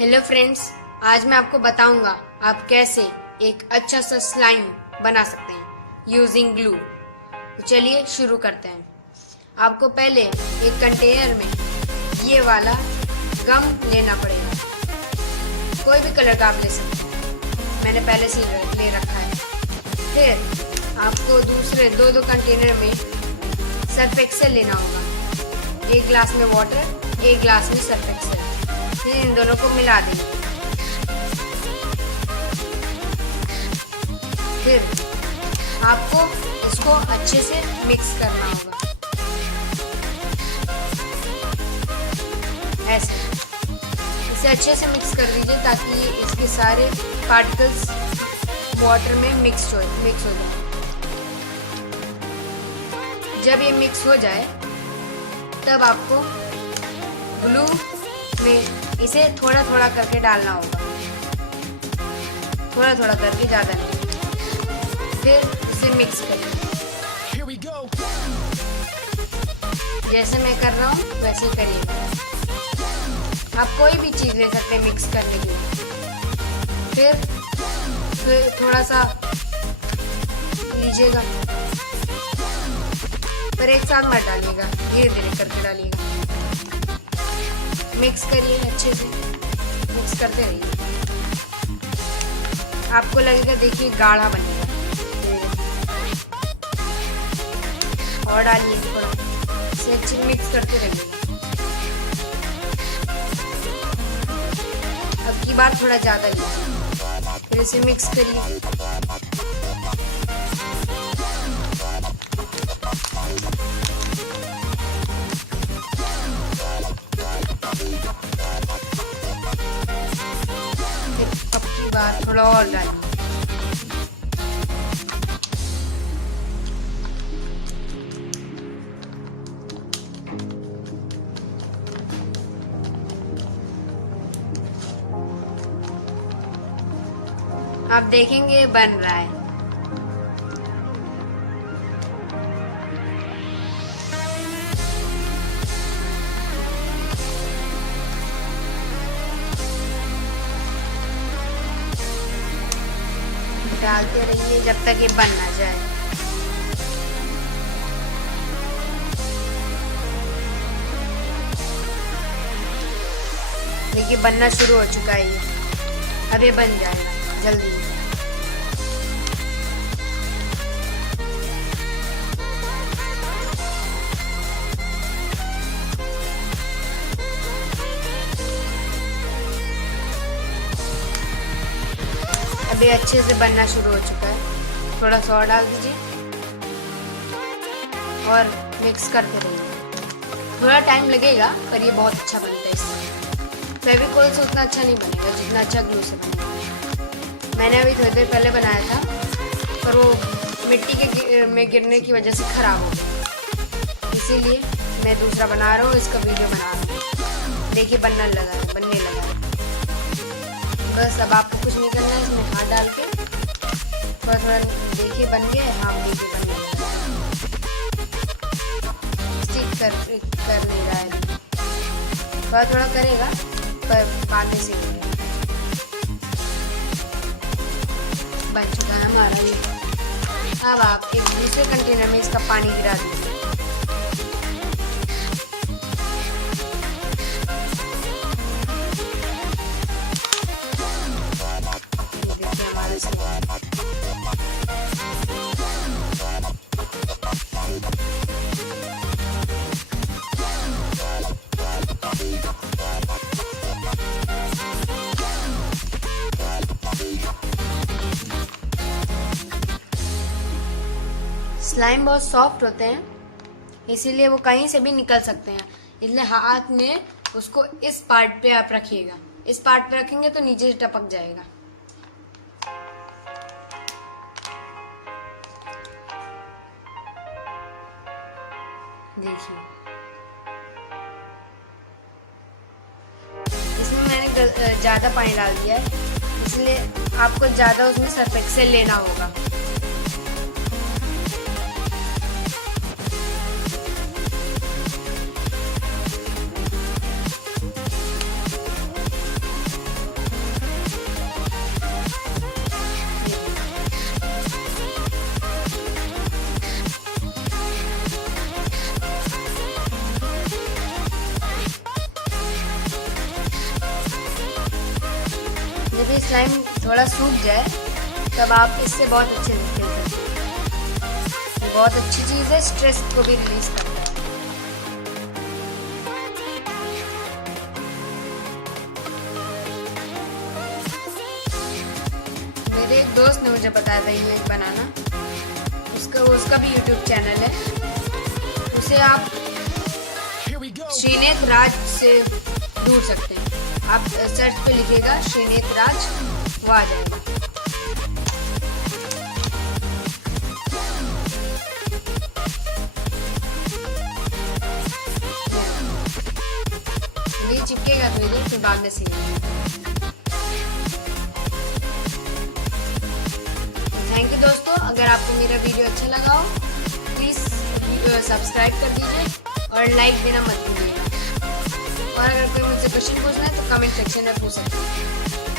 Hello friends, आज मैं आपको बताऊंगा आप कैसे एक अच्छा सा स्लाइम बना सकते हैं यूजिंग ग्लू। तो चलिए शुरू करते हैं। आपको पहले एक कंटेनर में ये वाला गम लेना पड़ेगा। कोई भी कलर का आप ले सकते हैं, मैंने पहले से ले रखा है। फिर आपको दूसरे दो कंटेनर में सर्फ एक्सेल लेना होगा। एक ग्लास में वाटर, एक ग्लास में सर्फ एक्सेल। फिर इन दोनों को मिला देंगे। फिर आपको इसको अच्छे से मिक्स करना होगा, ऐसे। इसे अच्छे से मिक्स कर दीजिए ताकि इसके सारे पार्टिकल्स वाटर में मिक्स हो जाए। जब ये मिक्स हो जाए तब आपको ग्लू में इसे थोड़ा थोड़ा करके डालना होगा, थोड़ा थोड़ा करके, ज़्यादा नहीं। फिर इसे मिक्स करिए, जैसे मैं कर रहा हूँ वैसे ही करिएगा। आप कोई भी चीज़ ले सकते हैं मिक्स करने के लिए। फिर थोड़ा सा लीजिएगा, पर एक साथ मत डालिएगा, धीरे धीरे करके डालिएगा। मिक्स करिए, अच्छे से मिक्स करते रहिए। आपको लगेगा, देखिए गाढ़ा बनेगा। और डालिए थोड़ा, इसे अच्छे मिक्स करते रहिए। अब की बार थोड़ा ज़्यादा लीजिए, फिर इसे मिक्स करिए। बार थोड़ा और डालिए। आप देखेंगे बन रहा है। डालते रहिए जब तक ये बन ना जाए। देखिए बनना शुरू हो चुका है ये। अब ये बन जाएगा जल्दी। अभी अच्छे से बनना शुरू हो चुका है। थोड़ा सा और डाल दीजिए और मिक्स करते रहिए। थोड़ा टाइम लगेगा पर ये बहुत अच्छा बनता है इससे। फेविकोल से उतना अच्छा नहीं बनेगा जितना अच्छा ग्लू से बनेगा। मैंने अभी थोड़ी देर पहले बनाया था पर वो मिट्टी में गिरने की वजह से ख़राब हो गया, इसीलिए मैं दूसरा बना रहा हूँ, इसका वीडियो बना रहा हूँ। देखिए बनने लगा है। बस अब आपको कुछ नहीं करना है, इसमें हाथ डाल के थोड़ा देखिए बन गया। हाँ देखिए बनने लगा, स्टिक कर नहीं रहा है। थोड़ा करेगा पर पानी से हो गया। बन चुका है हमारा ये। अब आप एक दूसरे कंटेनर में इसका पानी गिरा दीजिए। स्लाइम बहुत सॉफ्ट होते हैं, इसीलिए वो कहीं से भी निकल सकते हैं। इसलिए हाथ में उसको इस पार्ट पे आप रखिएगा। इस पार्ट पे रखेंगे तो नीचे से टपक जाएगा। देखिए इसमें मैंने ज़्यादा पानी डाल दिया है, इसलिए आपको ज़्यादा उसमें सर्फ एक्सेल लेना होगा। ये स्लाइम थोड़ा सूख जाए तब आप इससे बहुत अच्छे से खेल सकते हैं। ये बहुत अच्छी चीज़ है, स्ट्रेस को भी रिलीज करता है। मेरे एक दोस्त ने मुझे बताया था ये बनाना, उसका भी YouTube चैनल है, उसे आप श्रीनेत राज से ढूंढ सकते हैं। आप सर्च पे लिखेगा श्रीनेत राज, वो आ जाएगा। ये चिपकेगा तो ये फिर बाद में सीखेंगे। थैंक यू दोस्तों, अगर आपको मेरा वीडियो अच्छा लगा हो प्लीज़ सब्सक्राइब कर दीजिए और लाइक देना मत भूलिएगा। और अगर कोई मुझसे क्वेश्चन पूछना है तो कमेंट सेक्शन में पूछ सकते हैं।